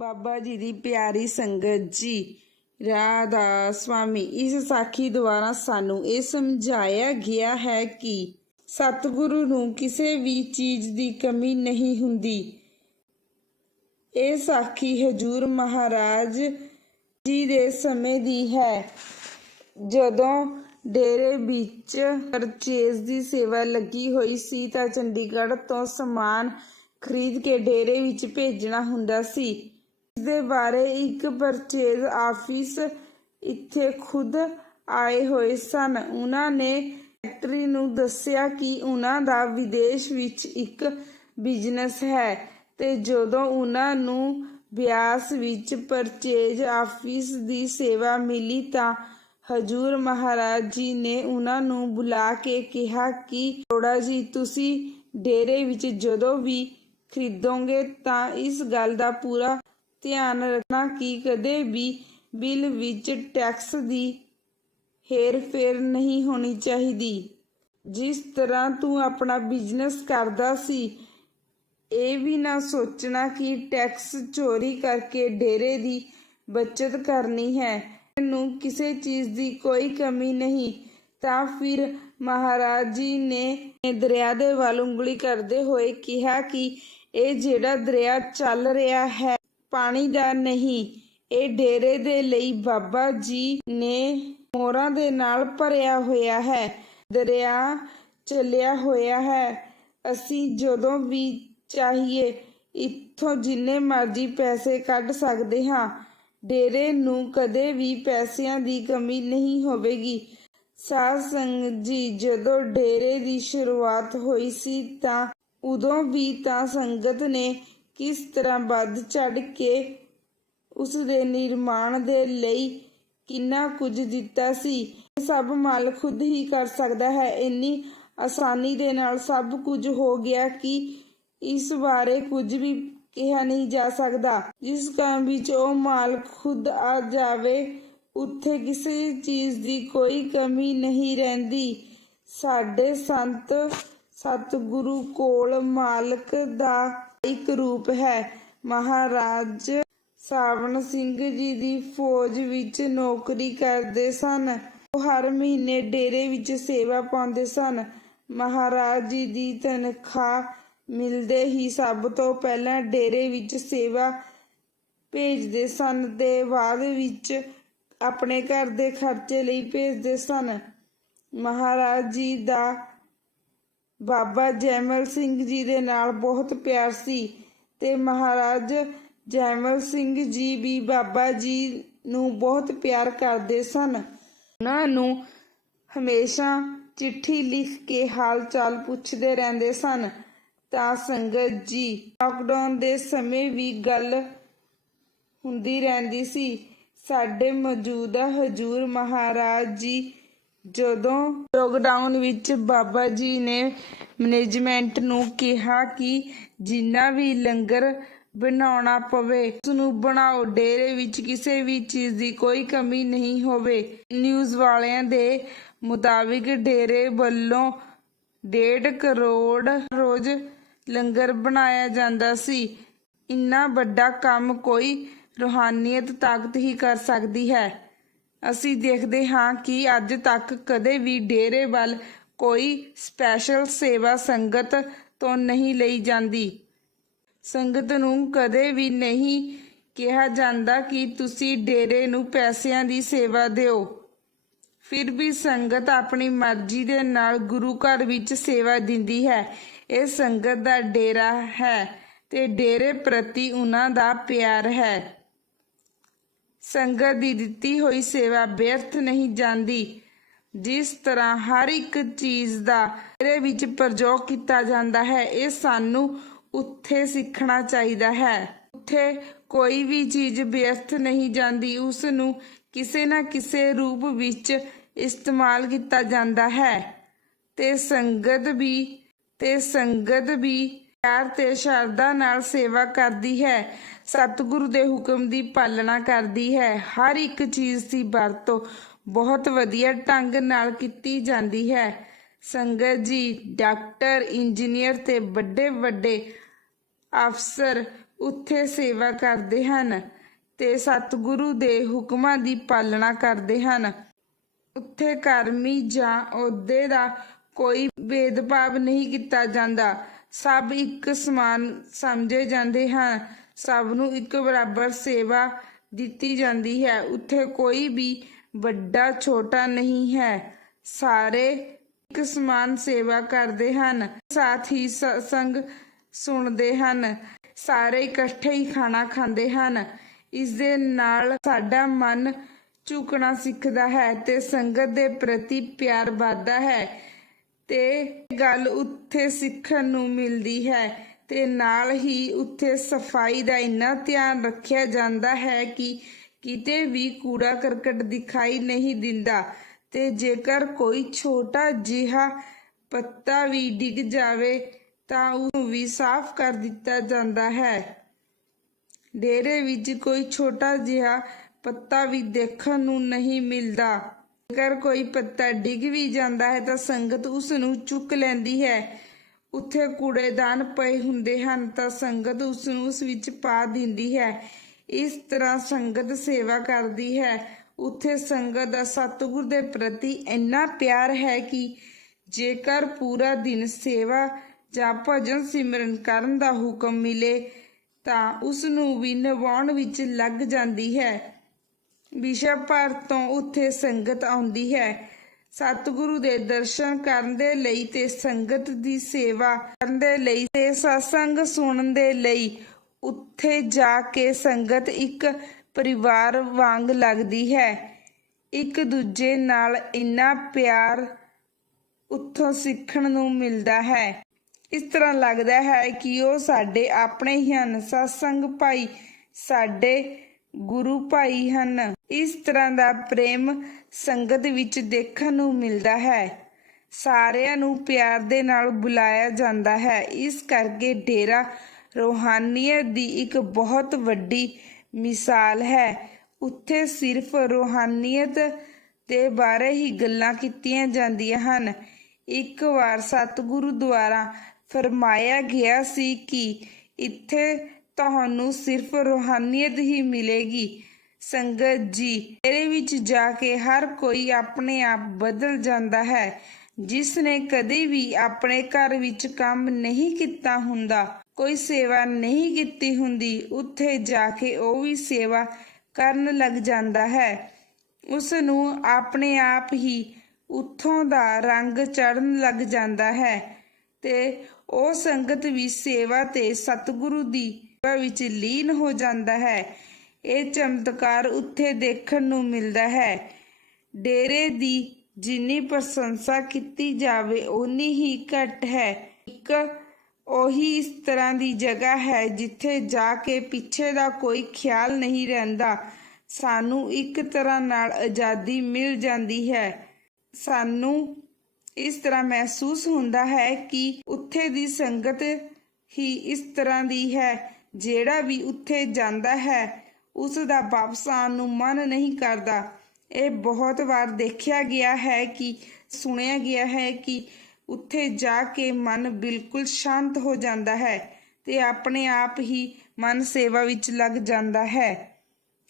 ਬਾਬਾ ਜੀ ਦੀ ਪਿਆਰੀ ਸੰਗਤ ਜੀ, ਰਾਧਾ ਸਵਾਮੀ, ਇਸ ਸਾਖੀ ਦੁਆਰਾ ਸਾਨੂੰ ਇਹ ਸਮਝਾਇਆ ਗਿਆ ਹੈ ਕਿ ਸਤਿਗੁਰੂ ਨੂੰ ਕਿਸੇ ਵੀ ਚੀਜ਼ ਦੀ ਕਮੀ ਨਹੀਂ ਹੁੰਦੀ। ਇਹ ਸਾਖੀ ਹਜੂਰ ਮਹਾਰਾਜ ਜੀ ਦੇ ਸਮੇਂ ਦੀ ਹੈ। ਜਦੋਂ ਡੇਰੇ ਵਿੱਚ ਪਰਚੇਜ਼ ਦੀ ਸੇਵਾ ਲੱਗੀ ਹੋਈ ਸੀ ਤਾਂ ਚੰਡੀਗੜ੍ਹ ਤੋਂ ਸਮਾਨ ਖਰੀਦ ਕੇ ਡੇਰੇ ਵਿੱਚ ਭੇਜਣਾ ਹੁੰਦਾ ਸੀ। ਦੇ ਬਾਰੇ ਇੱਕ ਪਰਚੇਜ਼ ਆਫਿਸ ਇੱਥੇ ਖੁਦ ਆਏ ਹੋਏ ਸਨ। ਉਹਨਾਂ ਨੇ ਫੈਕਟਰੀ ਨੂੰ ਦੱਸਿਆ ਕਿ ਉਹਨਾਂ ਦਾ ਵਿਦੇਸ਼ ਵਿੱਚ ਇੱਕ ਬਿਜ਼ਨਸ ਹੈ ਤੇ ਜਦੋਂ ਉਹਨਾਂ ਨੂੰ ਬਿਆਸ ਵਿੱਚ ਪਰਚੇਜ ਆਫਿਸ ਦੀ ਸੇਵਾ ਮਿਲੀ ਤਾਂ ਹਜੂਰ ਮਹਾਰਾਜ ਜੀ ਨੇ ਉਹਨਾਂ ਨੂੰ ਬੁਲਾ ਕੇ ਕਿਹਾ ਕਿ ਥੋੜਾ ਜੀ, ਤੁਸੀਂ ਡੇਰੇ ਵਿੱਚ ਜਦੋਂ ਵੀ ਖਰੀਦੋਗੇ ਤਾਂ ਇਸ ਗੱਲ ਦਾ ਪੂਰਾ ਧਿਆਨ ਰੱਖਣਾ ਕਿ ਕਦੇ ਵੀ ਬਿੱਲ ਵਿੱਚ ਟੈਕਸ ਦੀ ਹੇਰ ਫੇਰ ਨਹੀਂ ਹੋਣੀ ਚਾਹੀਦੀ। ਜਿਸ ਤਰ੍ਹਾਂ ਤੂੰ ਆਪਣਾ ਬਿਜ਼ਨਸ ਕਰਦਾ ਸੀ, ਇਹ ਵੀ ਨਾ ਸੋਚਣਾ ਕਿ ਟੈਕਸ ਚੋਰੀ ਕਰਕੇ ਡੇਰੇ ਦੀ ਬਚਤ ਕਰਨੀ ਹੈ। ਨੂੰ ਕਿਸੇ ਚੀਜ਼ ਦੀ ਕੋਈ ਕਮੀ ਨਹੀਂ, ਤਾਂ ਫਿਰ ਮਹਾਰਾਜ ਜੀ ਨੇ ਦਰਿਆ ਦੇ ਵੱਲ ਉਂਗਲੀ ਕਰਦੇ ਹੋਏ ਕਿਹਾ ਕਿ ਇਹ ਜਿਹੜਾ ਦਰਿਆ ਚੱਲ ਰਿਹਾ ਹੈ ਪਾਣੀ ਦਾ ਨਹੀਂ। ਇਹ ਡੇਰੇ ਦੇ ਲਈ ਬਾਬਾ ਜੀ ਨੇ ਮੋਰਾਂ ਦੇ ਨਾਲ ਭਰਿਆ ਹੋਇਆ ਹੈ, ਦਰਿਆ ਚੱਲਿਆ ਹੋਇਆ ਹੈ। ਅਸੀਂ ਜਦੋਂ ਵੀ ਚਾਹੀਏ, ਇੱਥੋਂ ਜਿੰਨੇ ਮਰਜ਼ੀ ਪੈਸੇ ਕੱਢ ਸਕਦੇ ਹਾਂ। ਡੇਰੇ ਨੂੰ ਕਦੇ ਵੀ ਪੈਸਿਆਂ ਦੀ ਕਮੀ ਨਹੀਂ ਹੋਵੇਗੀ। ਸਾਧ ਸੰਗਤ ਜੀ, ਜਦੋਂ ਡੇਰੇ ਦੀ ਸ਼ੁਰੂਆਤ ਹੋਈ ਸੀ ਤਾਂ ਉਦੋਂ ਵੀ ਤਾਂ ਸੰਗਤ ਨੇ ਕਿਸ ਤਰ੍ਹਾਂ ਵੱਧ ਚੜ ਕੇ ਉਸ ਦੇ ਨਿਰਮਾਣ ਦੇ ਲਈ ਕਿੰਨਾ ਕੁਝ ਦਿੱਤਾ ਸੀ? ਸਭ ਮਾਲ ਖੁਦ ਹੀ ਕਰ ਸਕਦਾ ਹੈ। ਇੰਨੀ ਆਸਾਨੀ ਦੇ ਨਾਲ ਸਭ ਕੁਝ ਹੋ ਗਿਆ ਕਿ ਇਸ ਬਾਰੇ ਕੁਝ ਵੀ ਕਿਹਾ ਨਹੀਂ ਜਾ ਸਕਦਾ। ਜਿਸ ਕੰਮ ਵਿੱਚ ਉਹ ਮਾਲਕ ਖੁਦ ਆ ਜਾਵੇ, ਉੱਥੇ ਕਿਸੇ ਚੀਜ਼ ਦੀ ਕੋਈ ਕਮੀ ਨਹੀਂ ਰਹਿੰਦੀ। ਸਾਡੇ ਸੰਤ ਸਤਿਗੁਰੂ ਕੋਲ ਮਾਲਕ ਦਾ ਇੱਕ ਰੂਪ ਹੈ। ਮਹਾਰਾਜ ਸਾਵਣ ਸਿੰਘ ਜੀ ਦੀ ਫੌਜ ਵਿੱਚ ਨੌਕਰੀ ਕਰਦੇ ਸਨ। ਉਹ ਹਰ ਮਹੀਨੇ ਡੇਰੇ ਵਿੱਚ ਸੇਵਾ ਪਾਉਂਦੇ ਸਨ। ਮਹਾਰਾਜ ਜੀ ਦੀ ਤਨਖਾਹ ਮਿਲਦੇ ਹੀ ਸਭ ਤੋਂ ਪਹਿਲਾਂ ਡੇਰੇ ਵਿੱਚ ਸੇਵਾ ਭੇਜਦੇ ਸਨ ਤੇ ਬਾਅਦ ਵਿੱਚ ਆਪਣੇ ਘਰ ਦੇ ਖਰਚੇ ਲਈ ਭੇਜਦੇ ਸਨ। ਮਹਾਰਾਜ ਜੀ ਦਾ ਬਾਬਾ ਜੈਮਲ ਸਿੰਘ ਜੀ ਦੇ ਨਾਲ ਬਹੁਤ ਪਿਆਰ ਸੀ ਤੇ ਮਹਾਰਾਜ ਜੈਮਲ ਸਿੰਘ ਜੀ ਵੀ ਬਾਬਾ ਜੀ ਨੂੰ ਬਹੁਤ ਪਿਆਰ ਕਰਦੇ ਸਨ। ਉਹਨਾਂ ਨੂੰ ਹਮੇਸ਼ਾ ਚਿੱਠੀ ਲਿਖ ਕੇ ਹਾਲ ਚਾਲ ਪੁੱਛਦੇ ਰਹਿੰਦੇ ਸਨ। ਤਾਂ ਸੰਗਤ ਜੀ ਲਾਕਡਾਊਨ ਦੇ ਸਮੇਂ ਵੀ ਗੱਲ ਹੁੰਦੀ ਰਹਿੰਦੀ ਸੀ। ਸਾਡੇ ਮੌਜੂਦਾ ਹਜੂਰ ਮਹਾਰਾਜ ਜੀ ਜਦੋਂ ਲੋਕਡਾਊਨ ਵਿੱਚ ਬਾਬਾ ਜੀ ਨੇ ਮੈਨੇਜਮੈਂਟ ਨੂੰ ਕਿਹਾ ਕਿ ਜਿੰਨਾ ਵੀ ਲੰਗਰ ਬਣਾਉਣਾ ਪਵੇ ਉਸ ਨੂੰ ਬਣਾਓ, ਡੇਰੇ ਵਿੱਚ ਕਿਸੇ ਵੀ ਚੀਜ਼ ਦੀ ਕੋਈ ਕਮੀ ਨਹੀਂ ਹੋਵੇ। ਨਿਊਜ਼ ਵਾਲਿਆਂ ਦੇ ਮੁਤਾਬਿਕ ਡੇਰੇ ਵੱਲੋਂ ਡੇਢ ਕਰੋੜ ਰੋਜ਼ ਲੰਗਰ ਬਣਾਇਆ ਜਾਂਦਾ ਸੀ। ਇੰਨਾ ਵੱਡਾ ਕੰਮ ਕੋਈ ਰੂਹਾਨੀਅਤ ਤਾਕਤ ਹੀ ਕਰ ਸਕਦੀ ਹੈ। ਅਸੀਂ ਦੇਖਦੇ ਹਾਂ ਕਿ ਅੱਜ ਤੱਕ ਕਦੇ ਵੀ ਡੇਰੇ ਵੱਲ ਕੋਈ ਸਪੈਸ਼ਲ ਸੇਵਾ ਸੰਗਤ ਤੋਂ ਨਹੀਂ ਲਈ ਜਾਂਦੀ। ਸੰਗਤ ਨੂੰ ਕਦੇ ਵੀ ਨਹੀਂ ਕਿਹਾ ਜਾਂਦਾ ਕਿ ਤੁਸੀਂ ਡੇਰੇ ਨੂੰ ਪੈਸਿਆਂ ਦੀ ਸੇਵਾ ਦਿਓ। ਫਿਰ ਵੀ ਸੰਗਤ ਆਪਣੀ ਮਰਜ਼ੀ ਦੇ ਨਾਲ ਗੁਰੂ ਘਰ ਵਿੱਚ ਸੇਵਾ ਦਿੰਦੀ ਹੈ। ਇਹ ਸੰਗਤ ਦਾ ਡੇਰਾ ਹੈ ਤੇ ਡੇਰੇ ਪ੍ਰਤੀ ਉਹਨਾਂ ਦਾ ਪਿਆਰ ਹੈ। ਸੰਗਤ ਦੀ ਦਿੱਤੀ ਹੋਈ ਸੇਵਾ ਵਿਅਰਥ ਨਹੀਂ ਜਾਂਦੀ। ਜਿਸ ਤਰ੍ਹਾਂ ਹਰ ਇੱਕ ਚੀਜ਼ ਦਾ ਇਹਦੇ ਵਿੱਚ ਪ੍ਰਯੋਗ ਕੀਤਾ ਜਾਂਦਾ ਹੈ, ਇਹ ਸਾਨੂੰ ਉੱਥੇ ਸਿੱਖਣਾ ਚਾਹੀਦਾ ਹੈ। ਉੱਥੇ ਕੋਈ ਵੀ ਚੀਜ਼ ਵਿਅਰਥ ਨਹੀਂ ਜਾਂਦੀ, ਉਸ ਨੂੰ ਕਿਸੇ ਨਾ ਕਿਸੇ ਰੂਪ ਵਿੱਚ ਇਸਤੇਮਾਲ ਕੀਤਾ ਜਾਂਦਾ ਹੈ। ਤੇ ਸੰਗਤ ਵੀ, ਤੇ ਸੰਗਤ ਵੀ ਪਿਆਰ ਤੇ ਸ਼ਰਧਾ ਨਾਲ ਸੇਵਾ ਕਰਦੀ ਹੈ। ਸਤਿਗੁਰੂ ਦੇ ਹੁਕਮ ਦੀ ਪਾਲਣਾ ਕਰਦੀ ਹੈ। ਹਰ ਇੱਕ ਚੀਜ਼ ਦੀ ਵਰਤੋਂ ਬਹੁਤ ਵਧੀਆ ਢੰਗ ਨਾਲ ਕੀਤੀ ਜਾਂਦੀ ਹੈ। ਸੰਗਤ ਜੀ, ਡਾਕਟਰ, ਇੰਜੀਨੀਅਰ ਤੇ ਵੱਡੇ ਵੱਡੇ ਅਫਸਰ ਉੱਥੇ ਸੇਵਾ ਕਰਦੇ ਹਨ ਤੇ ਸਤਿਗੁਰੂ ਦੇ ਹੁਕਮਾਂ ਦੀ ਪਾਲਣਾ ਕਰਦੇ ਹਨ। ਉੱਥੇ ਕਰਮੀ ਜਾਂ ਅਹੁਦੇ ਦਾ ਕੋਈ ਭੇਦਭਾਵ ਨਹੀਂ ਕੀਤਾ ਜਾਂਦਾ। ਸਭ ਇੱਕ ਸਮਾਨ ਸਮਝੇ ਜਾਂਦੇ ਹਨ ਸਭ ਨੂੰ ਇੱਕ ਬਰਾਬਰ ਸੇਵਾ ਦਿੱਤੀ ਜਾਂਦੀ ਹੈ। ਉੱਥੇ ਕੋਈ ਵੀ ਵੱਡਾ, ਛੋਟਾ ਨਹੀਂ ਹੈ। ਸਾਰੇ ਇੱਕ ਸਮਾਨ ਸੇਵਾ ਕਰਦੇ ਹਨ। ਸਾਥ ਹੀ ਸੰਗ ਸੁਣਦੇ ਹਨ। ਸਾਰੇ ਇਕੱਠੇ ਹੀ ਖਾਣਾ ਖਾਂਦੇ ਹਨ। ਇਸ ਦੇ ਨਾਲ ਸਾਡਾ ਮਨ ਝੁਕਣਾ ਸਿੱਖਦਾ ਹੈ ਤੇ ਸੰਗਤ ਦੇ ਪ੍ਰਤੀ ਪਿਆਰ ਵੱਧਦਾ ਹੈ। ਤੇ ਗੱਲ ਉੱਥੇ ਸਿੱਖਣ ਨੂੰ ਮਿਲਦੀ ਹੈ ਤੇ ਨਾਲ ਹੀ ਉੱਥੇ ਸਫ਼ਾਈ ਦਾ ਇੰਨਾ ਧਿਆਨ ਰੱਖਿਆ ਜਾਂਦਾ ਹੈ ਕਿ ਕਿਤੇ ਵੀ ਕੂੜਾ ਕਰਕਟ ਦਿਖਾਈ ਨਹੀਂ ਦਿੰਦਾ ਤੇ ਜੇਕਰ ਕੋਈ ਛੋਟਾ ਜਿਹਾ ਪੱਤਾ ਵੀ ਡਿੱਗ ਜਾਵੇ ਤਾਂ ਉਹ ਵੀ ਸਾਫ਼ ਕਰ ਦਿੱਤਾ ਜਾਂਦਾ ਹੈ। ਡੇਰੇ ਵਿੱਚ ਕੋਈ ਛੋਟਾ ਜਿਹਾ ਪੱਤਾ ਵੀ ਦੇਖਣ ਨੂੰ ਨਹੀਂ ਮਿਲਦਾ। ਜੇਕਰ ਕੋਈ ਪੱਤਾ ਡਿੱਗ ਵੀ ਜਾਂਦਾ ਹੈ ਤਾਂ ਸੰਗਤ ਉਸ ਨੂੰ ਚੁੱਕ ਲੈਂਦੀ ਹੈ। ਉੱਥੇ ਕੂੜੇਦਾਨ ਪਏ ਹੁੰਦੇ ਹਨ ਤਾਂ ਸੰਗਤ ਉਸ ਨੂੰ ਉਸ ਵਿੱਚ ਪਾ ਦਿੰਦੀ ਹੈ। ਇਸ ਤਰ੍ਹਾਂ ਸੰਗਤ ਸੇਵਾ ਕਰਦੀ ਹੈ। ਉੱਥੇ ਸੰਗਤ ਦਾ ਸਤਿਗੁਰ ਦੇ ਪ੍ਰਤੀ ਇੰਨਾ ਪਿਆਰ ਹੈ ਕਿ ਜੇਕਰ ਪੂਰਾ ਦਿਨ ਸੇਵਾ ਜਾਂ ਭਜਨ ਸਿਮਰਨ ਕਰਨ ਦਾ ਹੁਕਮ ਮਿਲੇ ਤਾਂ ਉਸ ਨੂੰ ਵੀ ਨਿਭਾਉਣ ਵਿੱਚ ਲੱਗ ਜਾਂਦੀ ਹੈ। ਵਿਸ਼ਵ ਭਰ ਤੋਂ ਉੱਥੇ ਸੰਗਤ ਆਉਂਦੀ ਹੈ। ਸਤਿਗੁਰੂ ਦੇ ਦਰਸ਼ਨ ਕਰਨ ਦੇ ਲਈ ਤੇ ਸੰਗਤ ਦੀ ਸੇਵਾ ਕਰਨ ਦੇ ਲਈ ਤੇ ਸਤਸੰਗ ਸੁਣਨ ਦੇ ਲਈ ਉੱਥੇ ਜਾ ਕੇ ਸੰਗਤ ਇੱਕ ਪਰਿਵਾਰ ਵਾਂਗ ਲੱਗਦੀ ਹੈ। ਇੱਕ ਦੂਜੇ ਨਾਲ ਇੰਨਾ ਪਿਆਰ ਉੱਥੋਂ ਸਿੱਖਣ ਨੂੰ ਮਿਲਦਾ ਹੈ। ਇਸ ਤਰ੍ਹਾਂ ਲੱਗਦਾ ਹੈ ਕਿ ਉਹ ਸਾਡੇ ਆਪਣੇ ਹੀ ਹਨ। ਸਤਸੰਗ ਭਾਈ ਸਾਡੇ ਗੁਰੂ ਭਾਈ ਹਨ। ਇਸ ਤਰ੍ਹਾਂ ਦਾ ਪ੍ਰੇਮ ਸੰਗਤ ਵਿੱਚ ਦੇਖਣ ਨੂੰ ਮਿਲਦਾ ਹੈ। ਸਾਰਿਆਂ ਨੂੰ ਪਿਆਰ ਦੇ ਨਾਲ ਬੁਲਾਇਆ ਜਾਂਦਾ ਹੈ। ਇਸ ਕਰਕੇ ਡੇਰਾ ਰੋਹਾਨੀਅਤ ਦੀ ਇੱਕ ਬਹੁਤ ਵੱਡੀ ਮਿਸਾਲ ਹੈ। ਉੱਥੇ ਸਿਰਫ ਰੋਹਾਨੀਅਤ ਦੇ ਬਾਰੇ ਹੀ ਗੱਲਾਂ ਕੀਤੀਆਂ ਜਾਂਦੀਆਂ ਹਨ। ਇੱਕ ਵਾਰ ਸਤਿਗੁਰੂ ਦੁਆਰਾ ਫਰਮਾਇਆ ਗਿਆ ਸੀ ਕਿ ਇੱਥੇ ਤੁਹਾਨੂੰ ਸਿਰਫ ਰੋਹਾਨੀਅਤ ਹੀ ਮਿਲੇਗੀ। ਸੰਗਤ ਜੀ ਇਹਦੇ ਵਿੱਚ ਜਾ ਕੇ ਹਰ ਕੋਈ ਆਪਣੇ ਆਪ ਬਦਲ ਜਾਂਦਾ ਹੈ। ਜਿਸ ਨੇ ਕਦੇ ਵੀ ਆਪਣੇ ਘਰ ਵਿੱਚ ਕੰਮ ਨਹੀਂ ਕੀਤਾ ਹੁੰਦਾ, ਕੋਈ ਸੇਵਾ ਨਹੀਂ ਕੀਤੀ ਹੁੰਦੀ, ਉੱਥੇ ਜਾ ਕੇ ਉਹ ਵੀ ਸੇਵਾ ਕਰਨ ਲੱਗ ਜਾਂਦਾ ਹੈ। ਉਸ ਨੂੰ ਆਪਣੇ ਆਪ ਹੀ ਉੱਥੋਂ ਦਾ ਰੰਗ ਚੜਨ ਲੱਗ ਜਾਂਦਾ ਹੈ ਤੇ ਉਹ ਸੰਗਤ ਵੀ ਸੇਵਾ ਤੇ ਸਤਿਗੁਰੂ ਦੀ ਸੇਵਾ ਵਿੱਚ ਲੀਨ ਹੋ ਜਾਂਦਾ ਹੈ। ਇਹ ਚਮਤਕਾਰ ਉੱਥੇ ਦੇਖਣ ਨੂੰ ਮਿਲਦਾ ਹੈ। ਡੇਰੇ ਦੀ ਜਿੰਨੀ ਪ੍ਰਸ਼ੰਸਾ ਕੀਤੀ ਜਾਵੇ, ਓਨੀ ਹੀ ਘੱਟ ਹੈ। ਇੱਕ ਉਹੀ ਇਸ ਤਰ੍ਹਾਂ ਦੀ ਜਗ੍ਹਾ ਹੈ ਜਿੱਥੇ ਜਾ ਕੇ ਪਿੱਛੇ ਦਾ ਕੋਈ ਖਿਆਲ ਨਹੀਂ ਰਹਿੰਦਾ। ਸਾਨੂੰ ਇੱਕ ਤਰ੍ਹਾਂ ਨਾਲ ਆਜ਼ਾਦੀ ਮਿਲ ਜਾਂਦੀ ਹੈ। ਸਾਨੂੰ ਇਸ ਤਰ੍ਹਾਂ ਮਹਿਸੂਸ ਹੁੰਦਾ ਹੈ ਕਿ ਉੱਥੇ ਦੀ ਸੰਗਤ ਹੀ ਇਸ ਤਰ੍ਹਾਂ ਦੀ ਹੈ। ਜਿਹੜਾ ਵੀ ਉੱਥੇ ਜਾਂਦਾ ਹੈ, ਉਸ ਦਾ ਵਾਪਸ ਆਉਣ ਨੂੰ ਮਨ ਨਹੀਂ ਕਰਦਾ। ਇਹ ਬਹੁਤ ਵਾਰ ਦੇਖਿਆ ਗਿਆ ਹੈ ਕਿ, ਸੁਣਿਆ ਗਿਆ ਹੈ ਕਿ ਉੱਥੇ ਜਾ ਕੇ ਮਨ ਬਿਲਕੁਲ ਸ਼ਾਂਤ ਹੋ ਜਾਂਦਾ ਹੈ ਤੇ ਆਪਣੇ ਆਪ ਹੀ ਮਨ ਸੇਵਾ ਵਿੱਚ ਲੱਗ ਜਾਂਦਾ ਹੈ।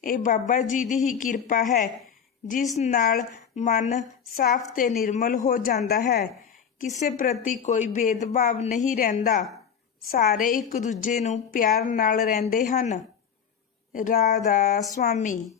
ਇਹ ਬਾਬਾ ਜੀ ਦੀ ਹੀ ਕਿਰਪਾ ਹੈ, ਜਿਸ ਨਾਲ ਮਨ ਸਾਫ਼ ਤੇ ਨਿਰਮਲ ਹੋ ਜਾਂਦਾ ਹੈ। ਕਿਸੇ ਪ੍ਰਤੀ ਕੋਈ ਭੇਦਭਾਵ ਨਹੀਂ ਰਹਿੰਦਾ। ਸਾਰੇ ਇੱਕ ਦੂਜੇ ਨੂੰ ਪਿਆਰ ਨਾਲ ਰਹਿੰਦੇ ਹਨ। ਰਾਧਾ ਸੁਆਮੀ